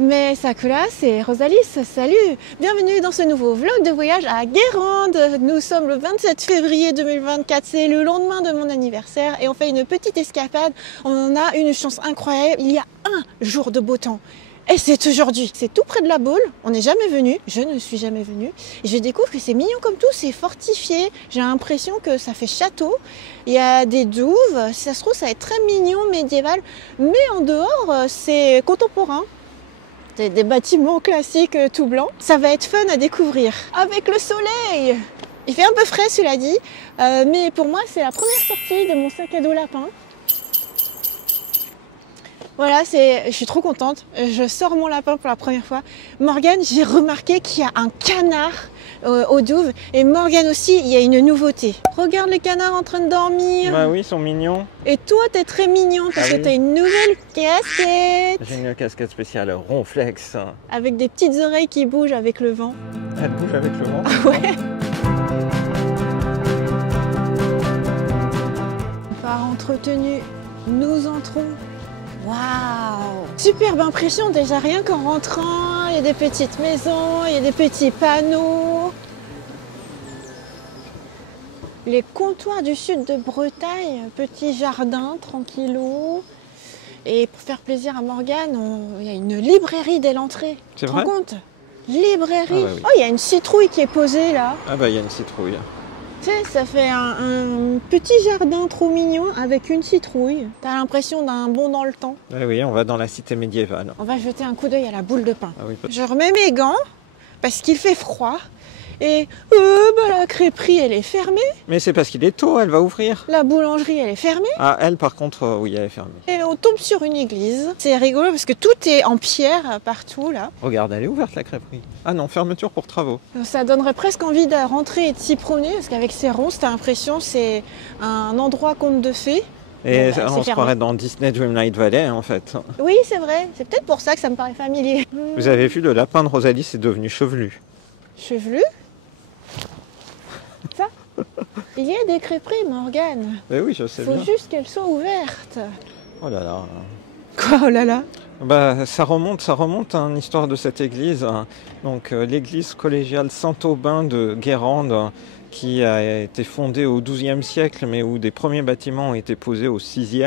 Mais Sakura, c'est Rosalis, salut! Bienvenue dans ce nouveau vlog de voyage à Guérande. Nous sommes le 27 février 2024, c'est le lendemain de mon anniversaire et on fait une petite escapade. On a une chance incroyable, il y a un jour de beau temps. Et c'est aujourd'hui. C'est tout près de la Baule, on n'est jamais venu, je ne suis jamais venue. Et je découvre que c'est mignon comme tout, c'est fortifié. J'ai l'impression que ça fait château. Il y a des douves, si ça se trouve ça va être très mignon, médiéval. Mais en dehors, c'est contemporain. Des bâtiments classiques tout blancs. Ça va être fun à découvrir. Avec le soleil! Il fait un peu frais cela dit, mais pour moi c'est la première sortie de mon sac à dos lapin. Voilà, je suis trop contente. Je sors mon lapin pour la première fois. Morgane, j'ai remarqué qu'il y a un canard aux douves. Et Morgane aussi, il y a une nouveauté. Regarde les canards en train de dormir. Bah oui, ils sont mignons. Et toi, t'es très mignon parce que t'as une nouvelle casquette. J'ai une casquette spéciale Ronflex. Avec des petites oreilles qui bougent avec le vent. Elle bouge avec le vent. Ah ouais. Par entretenu, nous entrons. Waouh! Superbe impression déjà rien qu'en rentrant, il y a des petites maisons, il y a des petits panneaux. Les comptoirs du sud de Bretagne, petit jardin tranquillou. Et pour faire plaisir à Morgane, il y a une librairie dès l'entrée. C'est tu vrai? te rends compte? Librairie. Ah bah oui. Oh, il y a une citrouille qui est posée là. Ah bah il y a une citrouille. Tu sais, ça fait un petit jardin trop mignon avec une citrouille. T'as l'impression d'un bond dans le temps. Ah oui, on va dans la cité médiévale. On va jeter un coup d'œil à la boule de pain. Ah oui. Je remets mes gants parce qu'il fait froid. Et la crêperie, elle est fermée. Mais c'est parce qu'il est tôt, elle va ouvrir. La boulangerie, elle est fermée. Ah, elle par contre, oui, elle est fermée. Et on tombe sur une église. C'est rigolo parce que tout est en pierre partout là. Regarde, elle est ouverte la crêperie. Ah non, fermeture pour travaux. Ça donnerait presque envie de rentrer et de s'y promener parce qu'avec ces ronces, t'as l'impression que c'est un endroit conte de fées. Et Bon, on se croirait dans Disney Dreamlight Valley en fait. Oui, c'est vrai. C'est peut-être pour ça que ça me paraît familier. Vous avez vu, le lapin de Rosalie est devenu chevelu. Chevelu? Ça? Il y a des crêperies, Morgane. Mais oui, je sais Faut bien. juste qu'elles soient ouvertes. Oh là là. Quoi, oh là là? Bah, ça remonte à une histoire de cette église. Donc, l'église collégiale Saint-Aubin de Guérande, qui a été fondée au XIIe siècle, mais où des premiers bâtiments ont été posés au VIe.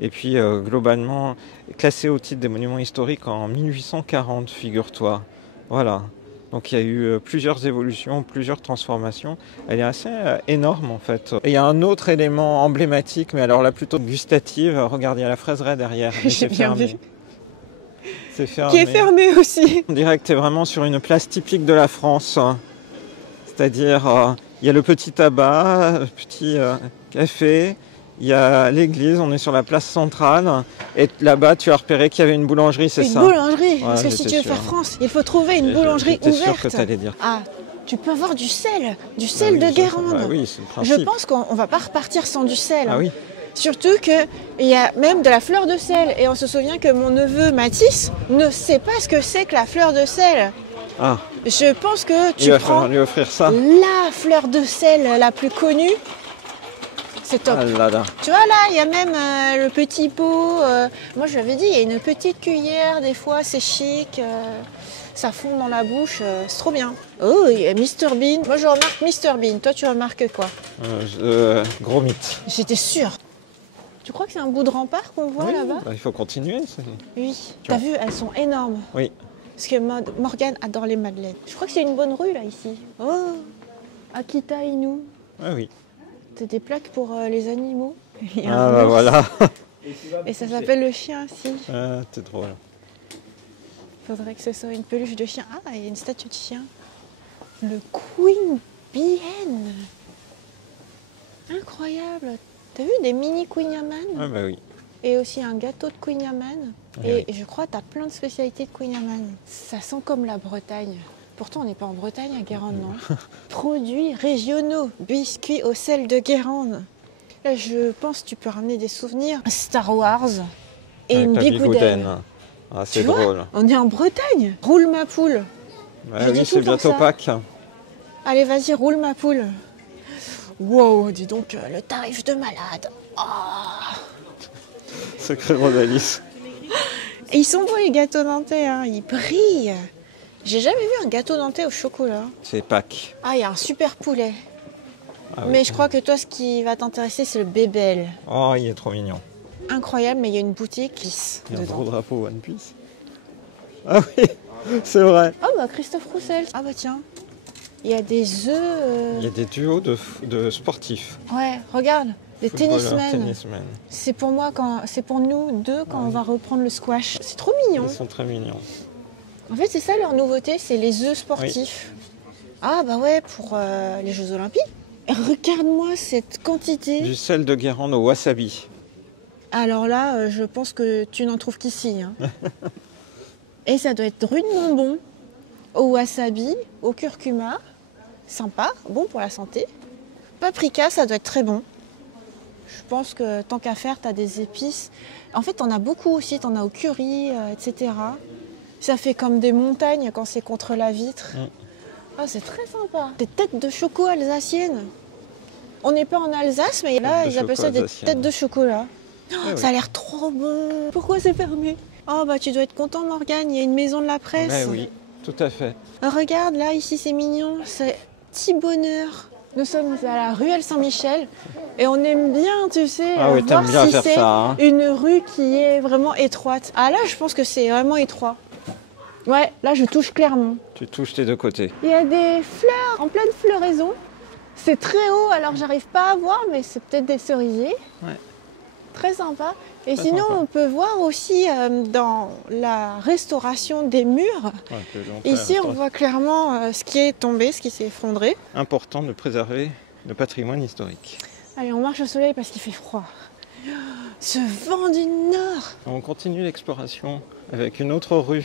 Et puis, globalement, classée au titre des monuments historiques en 1840, figure-toi. Voilà. Donc il y a eu plusieurs évolutions, plusieurs transformations. Elle est assez énorme en fait. Et il y a un autre élément emblématique, mais alors là plutôt gustative. Regarde, il y a la fraiseraie derrière. J'ai bien vu. C'est fermé. Qui est fermé aussi. On dirait que tu es vraiment sur une place typique de la France. C'est-à-dire, il y a le petit tabac, le petit café. Il y a l'église, on est sur la place centrale. Et là-bas, tu as repéré qu'il y avait une boulangerie, c'est ça? Une boulangerie. Ouais, parce que si tu veux faire France, il faut trouver une boulangerie J'étais ouverte. sûr que tu allais dire. Ah, tu peux avoir du sel Oui, de Guérande. Bah oui, c'est le principe. Je pense qu'on va pas repartir sans du sel. Ah oui. Surtout qu'il y a même de la fleur de sel. Et on se souvient que mon neveu Mathis ne sait pas ce que c'est que la fleur de sel. Ah. Je pense que tu Il va prends falloir lui offrir ça. la fleur de sel la plus connue. C'est top. Ah là là. Tu vois là, il y a même le petit pot. Moi je l'avais dit, il y a une petite cuillère, des fois c'est chic. Ça fond dans la bouche, c'est trop bien. Oh, il y a Mr Bean. Moi je remarque Mr Bean. Toi tu remarques quoi? Gros mythe. J'étais sûre. Tu crois que c'est un bout de rempart qu'on voit Oui, là-bas? bah, il faut continuer. Oui. T'as vu, elles sont énormes. Oui. Parce que Morgane adore les madeleines. Je crois que c'est une bonne rue là ici. Oh, Akita Inu. Ah oui. C'est des plaques pour les animaux. Il y a Ah un bah ours. voilà. Et ça s'appelle le chien aussi. Ah, t'es drôle. Faudrait que ce soit une peluche de chien. Ah, il y a une statue de chien. Le Queen Bien. Incroyable. T'as vu des mini Queen Yaman? Ah bah oui. Et aussi un gâteau de Queen Yaman. Et je crois que t'as plein de spécialités de Queen Yaman. Ça sent comme la Bretagne. Pourtant, on n'est pas en Bretagne à Guérande, non? Produits régionaux. Biscuits au sel de Guérande. Là, je pense que tu peux ramener des souvenirs. Star Wars et Avec une la bigouden. Ah, c'est Tu vois, drôle. on est en Bretagne. Roule ma poule. Ah Je dis oui, tout c'est le temps bientôt ça. Pâques. Allez, vas-y, roule ma poule. Wow, dis donc, le tarif de malade. Oh. Secret Rosalie. Et ils sont beaux les gâteaux nantais, hein. Ils brillent. J'ai jamais vu un gâteau nantais au chocolat. C'est Pâques. Ah, il y a un super poulet. Ah, oui. Mais je crois que toi, ce qui va t'intéresser, c'est le bébel. Oh, il est trop mignon. Incroyable, mais il y a une boutique qui Il y a un dedans. gros drapeau One Piece. Ah oui, c'est vrai. Ah bah Christophe Roussel. Ah bah tiens. Il y a des œufs. Il y a des duos de sportifs. Ouais, regarde. Des Footballeurs, tennismen. C'est pour moi c'est pour nous deux quand on va reprendre le squash. C'est trop mignon. Ils sont très mignons. En fait, c'est ça leur nouveauté, c'est les œufs sportifs. Ah bah ouais, pour les Jeux Olympiques. Regarde-moi cette quantité. Du sel de Guérande au wasabi. Alors là, je pense que tu n'en trouves qu'ici. Hein. Et ça doit être rudement bon. Au wasabi, au curcuma. Sympa, bon pour la santé. Paprika, ça doit être très bon. Je pense que tant qu'à faire, tu as des épices. En fait, tu en as beaucoup aussi. Tu en as au curry, etc. Ça fait comme des montagnes quand c'est contre la vitre. Ah, c'est très sympa. Des têtes de choco alsaciennes. On n'est pas en Alsace, mais là, ils appellent ça des têtes de chocolat. Oh, oui. Ça a l'air trop bon. Pourquoi c'est fermé? Oh, bah tu dois être content, Morgane. Il y a une maison de la presse. Mais oui, tout à fait. Regarde, là, ici, c'est mignon. C'est petit bonheur. Nous sommes à la ruelle Saint-Michel et on aime bien, tu sais, Ah oui, t'aimes voir bien si faire c'est ça, hein. une rue qui est vraiment étroite. Ah là, je pense que c'est vraiment étroit. Ouais, là, je touche clairement. Tu touches tes deux côtés. Il y a des fleurs en pleine floraison. C'est très haut, alors j'arrive pas à voir, mais c'est peut-être des cerisiers. Ouais. Très sympa. Et Très sinon, sympa. on peut voir aussi dans la restauration des murs. Ouais, Ici, on voit clairement ce qui est tombé, ce qui s'est effondré. Important de préserver le patrimoine historique. Allez, on marche au soleil parce qu'il fait froid. Ce vent du nord! On continue l'exploration avec une autre rue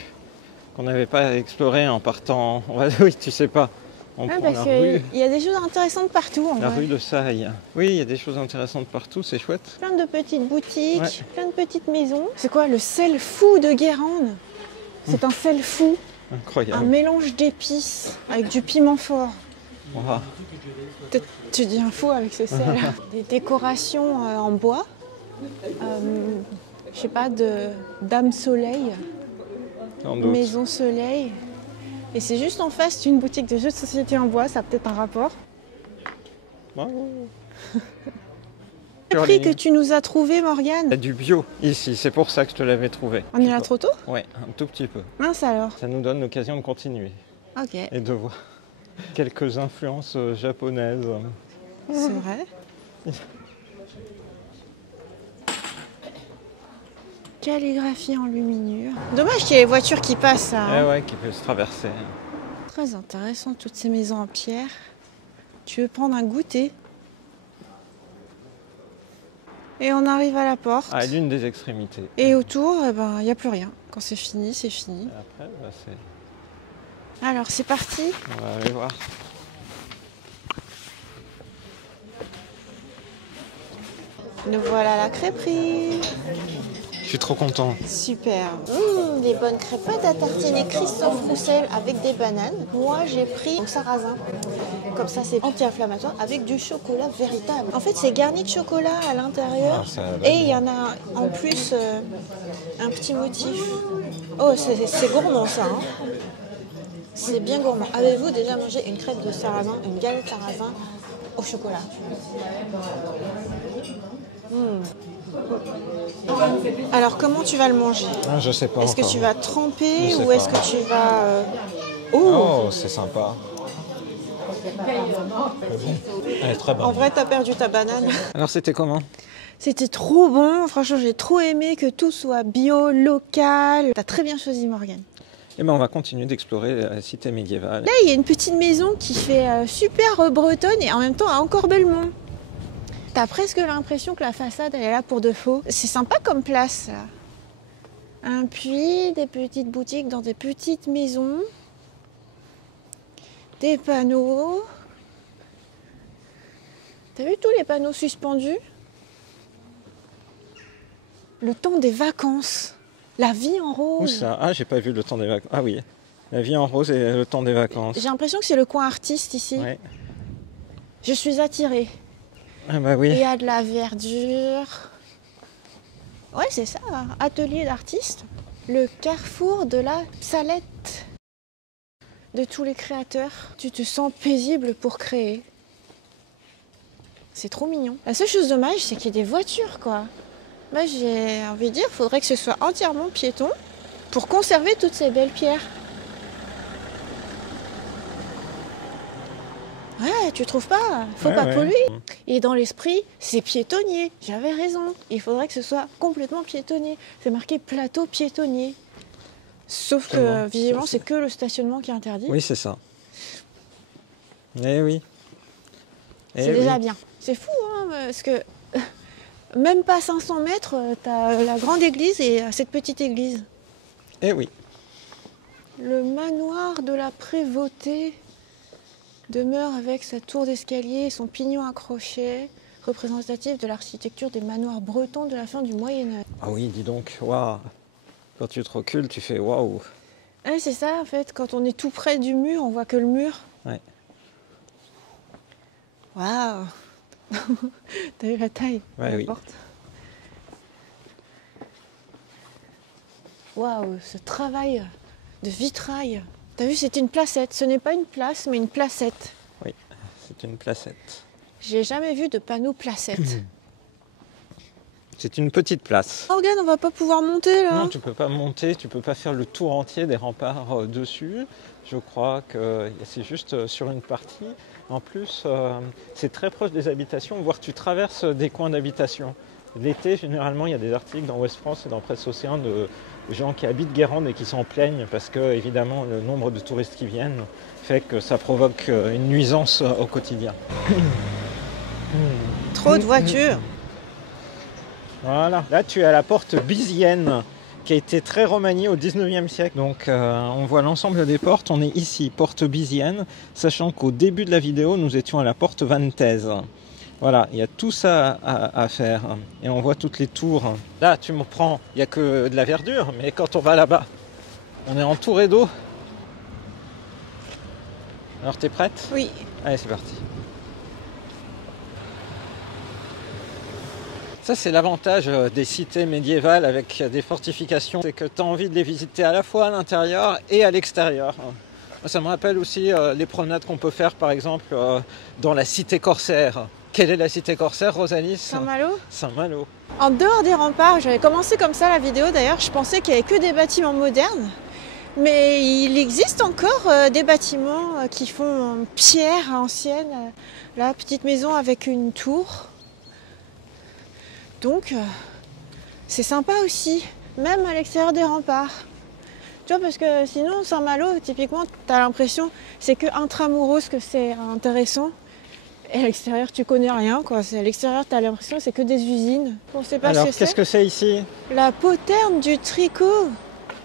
qu'on n'avait pas explorée en partant. Oui, tu sais pas. On prend Parce la rue. qu'il y a des choses intéressantes partout. En La vrai. rue de Saille. Oui, il y a des choses intéressantes partout, c'est chouette. Plein de petites boutiques, Ouais. plein de petites maisons. C'est quoi le sel fou de Guérande? C'est un sel fou, un Incroyable. mélange d'épices avec du piment fort. Wow. Peut-être tu dis un fou avec ce sel. Des décorations en bois. Je sais pas, de Dame Soleil, Sans doute. Maison Soleil. Et c'est juste en face d'une boutique de jeux de société en bois, ça a peut-être un rapport. Bravo. Le prix que tu nous as trouvé, Morgane. Il y a du bio ici, c'est pour ça que je te l'avais trouvé. On est là trop tôt? Ouais, un tout petit peu. Mince alors. Ça nous donne l'occasion de continuer Ok, et de voir quelques influences japonaises. c'est vrai. Calligraphie en luminure. Dommage qu'il y ait les voitures qui passent là. Eh Hein. ouais, qui peut se traverser. Très intéressant, toutes ces maisons en pierre. Tu veux prendre un goûter? Et on arrive à la porte. À l'une des extrémités. Et autour, eh ben, il n'y a plus rien. Quand c'est fini, c'est fini. Et après, bah, Alors, c'est parti. on va aller voir. Nous voilà à la crêperie. Je suis trop content. Super. Des bonnes crêpettes à tartiner Christophe Roussel avec des bananes. Moi, j'ai pris un sarrasin. Comme ça, c'est anti-inflammatoire avec du chocolat véritable. En fait, c'est garni de chocolat à l'intérieur. Ah, ça va Et il y en a en plus un petit motif. Oh, c'est gourmand ça. Hein. C'est bien gourmand. Avez-vous déjà mangé une crêpe de sarrasin, une galette de sarrasin au chocolat? Alors, comment tu vas le manger? Ah, je sais pas. Est-ce que encore. tu vas tremper Je sais ou est-ce pas. que tu vas... Oh, Oh, c'est sympa. Elle est très En bonne. vrai, t'as perdu ta banane. Alors, c'était comment? C'était trop bon. Franchement, j'ai trop aimé que tout soit bio, local. T'as très bien choisi, Morgane. Eh ben, on va continuer d'explorer la cité médiévale. Là, il y a une petite maison qui fait super bretonne et en même temps à encore Belmont. T'as presque l'impression que la façade, elle est là pour de faux. C'est sympa comme place, là. Un puits, des petites boutiques dans des petites maisons. Des panneaux. T'as vu tous les panneaux suspendus? Le temps des vacances. La vie en Où rose. ça? Ah, j'ai pas vu le temps des vacances. Ah oui, la vie en rose et le temps des vacances. J'ai l'impression que c'est le coin artiste ici. Ouais. Je suis attirée. Ah bah Il oui. y a de la verdure. Ouais, c'est ça, atelier d'artiste. Le carrefour de la Salette. De tous les créateurs, tu te sens paisible pour créer. C'est trop mignon. La seule chose dommage, c'est qu'il y a des voitures, quoi. Moi, j'ai envie de dire, il faudrait que ce soit entièrement piéton pour conserver toutes ces belles pierres. Ouais, tu trouves pas? Faut pas polluer. Et dans l'esprit, c'est piétonnier. J'avais raison. Il faudrait que ce soit complètement piétonnier. C'est marqué plateau piétonnier. Sauf que, visiblement, c'est que le stationnement qui est interdit. Oui, c'est ça. Eh oui. C'est déjà bien. C'est fou, hein, parce que même pas 500 mètres, t'as la grande église et cette petite église. Eh oui. Le manoir de la Prévôté demeure avec sa tour d'escalier et son pignon accroché, représentatif de l'architecture des manoirs bretons de la fin du Moyen-Âge. Ah oui, dis donc, waouh. Quand tu te recules, tu fais waouh. Ouais, c'est ça, en fait. Quand on est tout près du mur, on voit que le mur. Ouais. Waouh. T'as vu la taille de la porte? Waouh, ce travail de vitrail. T'as vu, c'est une placette. Ce n'est pas une place, mais une placette. Oui, c'est une placette. J'ai jamais vu de panneau placette. C'est une petite place. Oh, regarde, on va pas pouvoir monter là. Non, tu peux pas monter, tu peux pas faire le tour entier des remparts dessus. Je crois que c'est juste sur une partie. En plus, c'est très proche des habitations, voire tu traverses des coins d'habitation. L'été, généralement, il y a des articles dans Ouest France et dans Presse Océan de gens qui habitent Guérande et qui s'en plaignent parce que, évidemment, le nombre de touristes qui viennent fait que ça provoque une nuisance au quotidien. Trop de voitures. Voilà, là tu es à la porte Bizienne qui a été très remaniée au 19e siècle. Donc on voit l'ensemble des portes, on est ici, porte Bizienne, sachant qu'au début de la vidéo nous étions à la porte Vantaise. Voilà, il y a tout ça à faire et on voit toutes les tours. Là tu me prends, il n'y a que de la verdure, mais quand on va là-bas, on est entouré d'eau. Alors t'es prête? Oui. Allez, c'est parti. Ça, c'est l'avantage des cités médiévales avec des fortifications, c'est que tu as envie de les visiter à la fois à l'intérieur et à l'extérieur. Ça me rappelle aussi les promenades qu'on peut faire, par exemple, dans la cité corsaire. Quelle est la cité corsaire, Rosalie? Saint-Malo. Saint-Malo. En dehors des remparts, j'avais commencé comme ça la vidéo d'ailleurs, je pensais qu'il n'y avait que des bâtiments modernes. Mais il existe encore des bâtiments qui font pierre ancienne. La petite maison avec une tour. Donc, c'est sympa aussi, même à l'extérieur des remparts. Tu vois, parce que sinon, Saint-Malo, typiquement, tu as l'impression c'est que intramuros que c'est intéressant. Et à l'extérieur, tu connais rien, quoi. À l'extérieur, tu as l'impression que c'est que des usines. On sait pas. Alors, ce que qu'est-ce que c'est ici? La poterne du Tricot.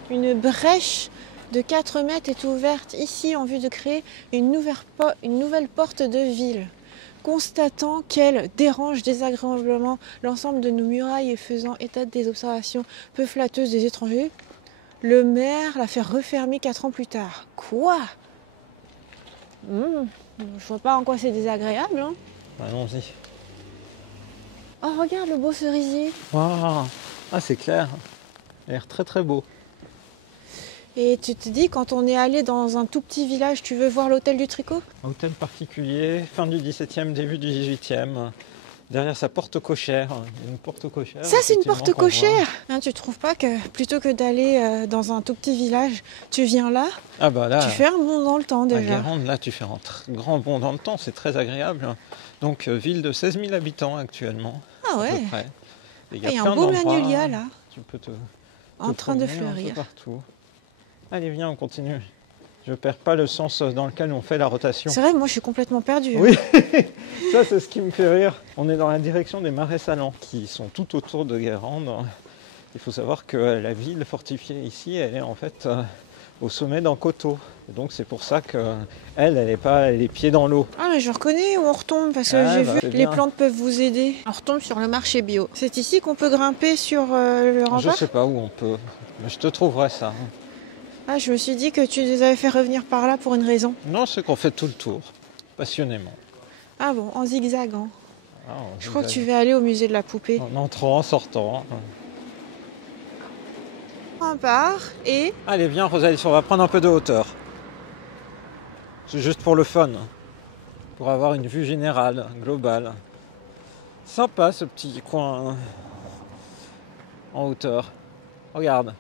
Une brèche de 4 mètres est ouverte ici en vue de créer une nouvelle porte de ville. Constatant qu'elle dérange désagréablement l'ensemble de nos murailles et faisant état des observations peu flatteuses des étrangers, le maire l'a fait refermer 4 ans plus tard. Quoi? Je vois pas en quoi c'est désagréable. Hein. Allons-y. Oh, regarde le beau cerisier. Wow. Ah, c'est clair. Il a l'air très très beau. Et tu te dis, quand on est allé dans un tout petit village, tu veux voir l'hôtel du Tricot? Hôtel particulier, fin du 17e, début du 18e. Derrière sa porte cochère, une porte cochère. Ça, c'est une porte cochère. Hein, tu trouves pas que plutôt que d'aller dans un tout petit village, tu viens là, ah bah là, tu fais un bond dans le temps déjà. À Guérande, là, tu fais un grand bond dans le temps, c'est très agréable. Donc, ville de 16 000 habitants actuellement. Ah ouais. À peu près. Et il y a un beau magnolia là. Tu peux en train de fleurir. Un peu partout. Allez, viens, on continue. Je perds pas le sens dans lequel on fait la rotation. C'est vrai, moi je suis complètement perdue. Oui, ça c'est ce qui me fait rire. On est dans la direction des Marais Salants, qui sont tout autour de Guérande. Il faut savoir que la ville fortifiée ici, elle est en fait au sommet d'un coteau. Et donc c'est pour ça qu'elle n'est pas les pieds dans l'eau. Ah mais je reconnais où on retombe, parce que j'ai vu les plantes peuvent vous aider. On retombe sur le marché bio. C'est ici qu'on peut grimper sur le rempart? Je sais pas où on peut, mais je te trouverai ça. Ah, je me suis dit que tu les avais fait revenir par là pour une raison. Non, c'est qu'on fait tout le tour, passionnément. Ah bon, en zigzagant. Ah, je crois que tu vas aller au musée de la poupée. En entrant, en sortant. rempart et... Allez, viens Rosalie, on va prendre un peu de hauteur. C'est juste pour le fun. Pour avoir une vue générale, globale. Sympa ce petit coin en hauteur. Regarde.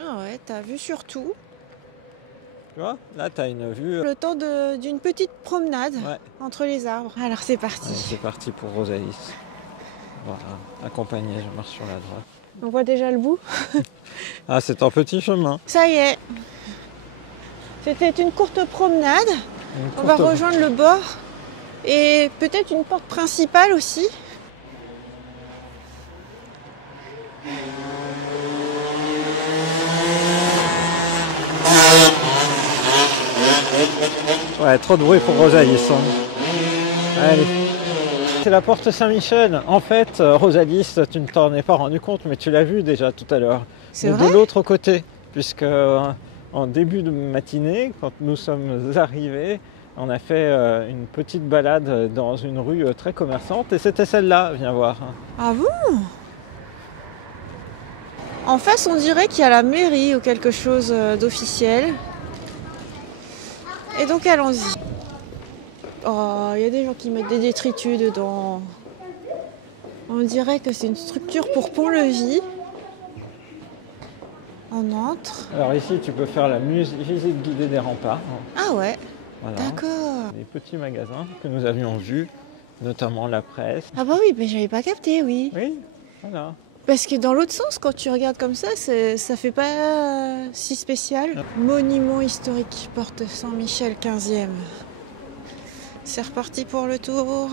Ah ouais, t'as vu sur tout. Tu vois, là t'as une vue. Le temps d'une petite promenade entre les arbres. Alors c'est parti. Ouais, c'est parti pour Rosalie. Voilà, accompagné, je marche sur la droite. On voit déjà le bout. Ah, c'est un petit chemin. Ça y est. C'était une courte promenade. On va rejoindre le bord. Et peut-être une porte principale aussi. Ouais, trop de bruit pour Rosalie. Allez. C'est la porte Saint-Michel. En fait, Rosalie, tu ne t'en es pas rendu compte, mais tu l'as vu déjà tout à l'heure. C'est mais vrai de l'autre côté, puisque en début de matinée, quand nous sommes arrivés, on a fait une petite balade dans une rue très commerçante et c'était celle-là, viens voir. Ah bon? En face, on dirait qu'il y a la mairie ou quelque chose d'officiel. Et donc allons-y. Oh, il y a des gens qui mettent des détritus dedans. On dirait que c'est une structure pour pont-levis. On entre. Alors ici, tu peux faire la visite guidée des remparts. Ah ouais, Voilà. d'accord. Les petits magasins que nous avions vus, notamment la presse. Ah bah oui, mais j'avais pas capté, oui. Oui, voilà. Parce que dans l'autre sens, quand tu regardes comme ça fait pas si spécial. Monument historique, porte Saint-Michel, 15e. C'est reparti pour le tour.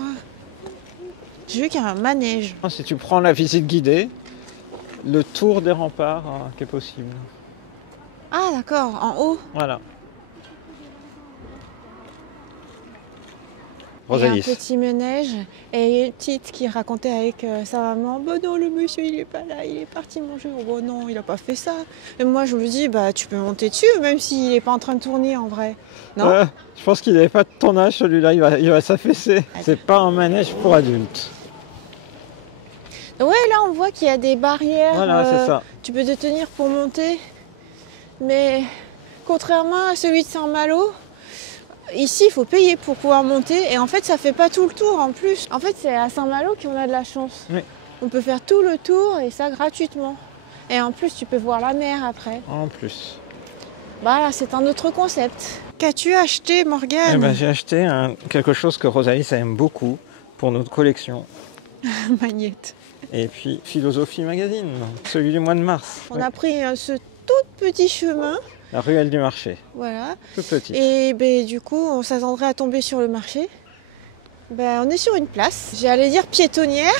J'ai vu qu'il y a un manège. Si tu prends la visite guidée, le tour des remparts qui est possible. Ah d'accord, en haut. Voilà. Il y a un Rosalie. petit manège et il y a une petite qui racontait avec sa maman, bah non le monsieur il est pas là, il est parti manger. Oh non, il a pas fait ça. Et moi je me dis, bah tu peux monter dessus même s'il est pas en train de tourner en vrai. Non Je pense qu'il n'avait pas de ton âge celui-là, il va s'affaisser. C'est pas un manège pour adultes. Ouais, là on voit qu'il y a des barrières. Voilà, c'est ça. Tu peux te tenir pour monter. Mais contrairement à celui de Saint-Malo, ici il faut payer pour pouvoir monter. Et en fait ça fait pas tout le tour en plus. En fait c'est à Saint-Malo qu'on a de la chance. Oui. On peut faire tout le tour et ça gratuitement. Et en plus tu peux voir la mer après. En plus. Bah là c'est un autre concept. Qu'as-tu acheté Morgane? J'ai acheté quelque chose que Rosalie aime beaucoup pour notre collection. Magnette. Et puis Philosophie Magazine, celui du mois de mars. On a pris ce tout petit chemin. La ruelle du marché. Voilà. Tout petit. Et ben, du coup, on s'attendrait à tomber sur le marché. Ben, on est sur une place, j'allais dire piétonnière.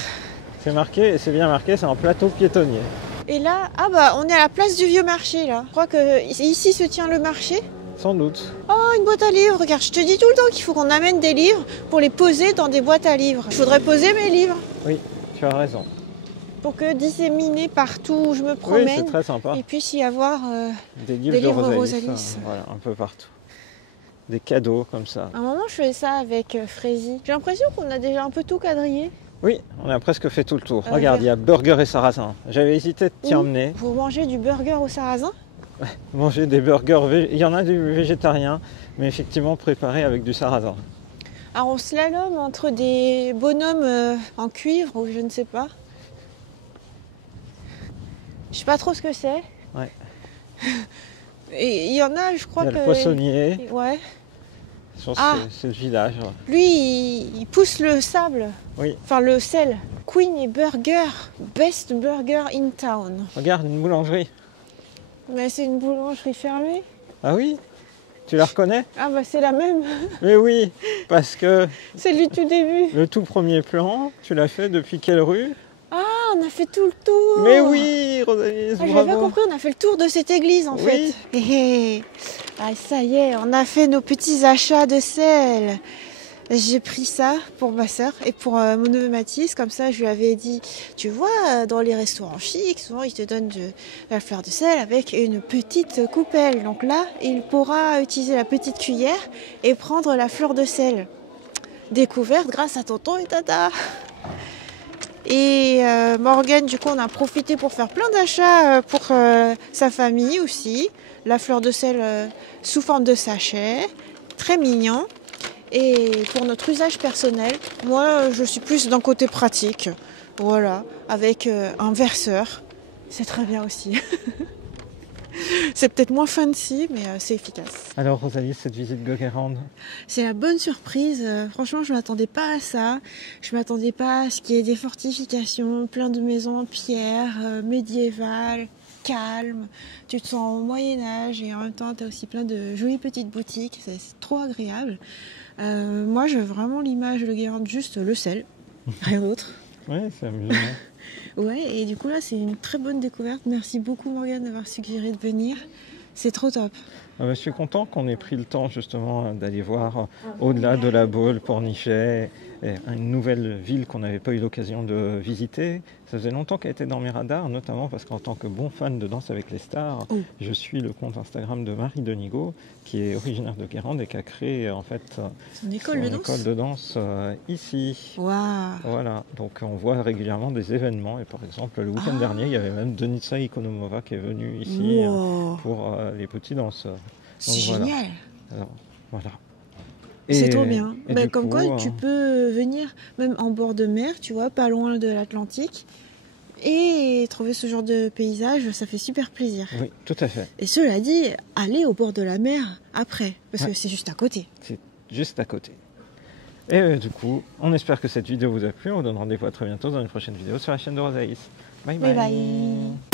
C'est marqué, c'est bien marqué, c'est un plateau piétonnier. Et là, ah bah, on est à la place du vieux marché là. Je crois que ici se tient le marché. Sans doute. Oh, une boîte à livres. Regarde, je te dis tout le temps qu'il faut qu'on amène des livres pour les poser dans des boîtes à livres. Je voudrais poser mes livres. Oui, tu as raison. Pour que disséminer partout où je me promène, oui, c'est très sympa. il puisse y avoir des livres de Rosalis. Voilà, un peu partout. Des cadeaux comme ça. À un moment, je faisais ça avec Frézy. J'ai l'impression qu'on a déjà un peu tout quadrillé. Oui, on a presque fait tout le tour. Regarde, il y a burger et sarrasin. J'avais hésité de t'y emmener. Pour manger du burger au sarrasin? Manger des burgers, il y en a du végétarien, mais effectivement préparé avec du sarrasin. Alors on slalom entre des bonhommes en cuivre ou je ne sais pas. Je sais pas trop ce que c'est. Ouais. Et il y en a, je crois Il y a le poissonnier. Ouais. C'est le village. Lui, il pousse le sable. Oui. Enfin, le sel. Queen et Burger. Best burger in town. Regarde, une boulangerie. Mais c'est une boulangerie fermée. Ah oui? Tu la reconnais? Ah bah c'est la même. Mais oui, parce que... C'est du tout début. Le tout premier plan, tu l'as fait depuis quelle rue? Ah, on a fait tout le tour. Mais oui, Rosalie, bravo. J'avais pas compris, on a fait le tour de cette église en fait. Ah, ça y est, on a fait nos petits achats de sel. J'ai pris ça pour ma soeur et pour mon neveu Mathis. Comme ça, je lui avais dit, tu vois, dans les restaurants chics, souvent ils te donnent de la fleur de sel avec une petite coupelle. Donc là, il pourra utiliser la petite cuillère et prendre la fleur de sel. Découverte grâce à tonton et tata. Et Morgane, du coup, on a profité pour faire plein d'achats pour sa famille aussi. La fleur de sel sous forme de sachet, très mignon. Et pour notre usage personnel, moi, je suis plus d'un côté pratique. Voilà, avec un verseur. C'est très bien aussi. C'est peut-être moins fancy, mais c'est efficace. Alors Rosalie, cette visite de Guérande? C'est la bonne surprise. Franchement, je ne m'attendais pas à ça. Je ne m'attendais pas à ce qu'il y ait des fortifications, plein de maisons en pierre, médiévales, calmes. Tu te sens au Moyen-Âge et en même temps, tu as aussi plein de jolies petites boutiques. C'est trop agréable. Moi, j'ai vraiment l'image de Guérande, juste le sel, rien d'autre. Ouais, c'est amusant. Ouais, et du coup là c'est une très bonne découverte. Merci beaucoup Morgane d'avoir suggéré de venir. C'est trop top. Je suis content qu'on ait pris le temps justement d'aller voir au-delà de la Baule, Pornichet, et une nouvelle ville qu'on n'avait pas eu l'occasion de visiter. Ça faisait longtemps qu'elle était dans mes radars, notamment parce qu'en tant que bon fan de Danse avec les stars, je suis le compte Instagram de Marie Denigo, qui est originaire de Guérande et qui a créé en fait son école de danse ici. Wow. Voilà, donc on voit régulièrement des événements et par exemple le week-end dernier, il y avait même Denisa Ikonomova qui est venue ici pour les petits danseurs. C'est génial. Alors, voilà. C'est trop bien. Comme coup, quoi, tu peux venir même en bord de mer, tu vois, pas loin de l'Atlantique, et trouver ce genre de paysage, ça fait super plaisir. Oui, tout à fait. Et cela dit, aller au bord de la mer après, parce que c'est juste à côté. C'est juste à côté. Et du coup, on espère que cette vidéo vous a plu. On vous donne rendez-vous à très bientôt dans une prochaine vidéo sur la chaîne de Rosaïs. Bye bye. Bye bye.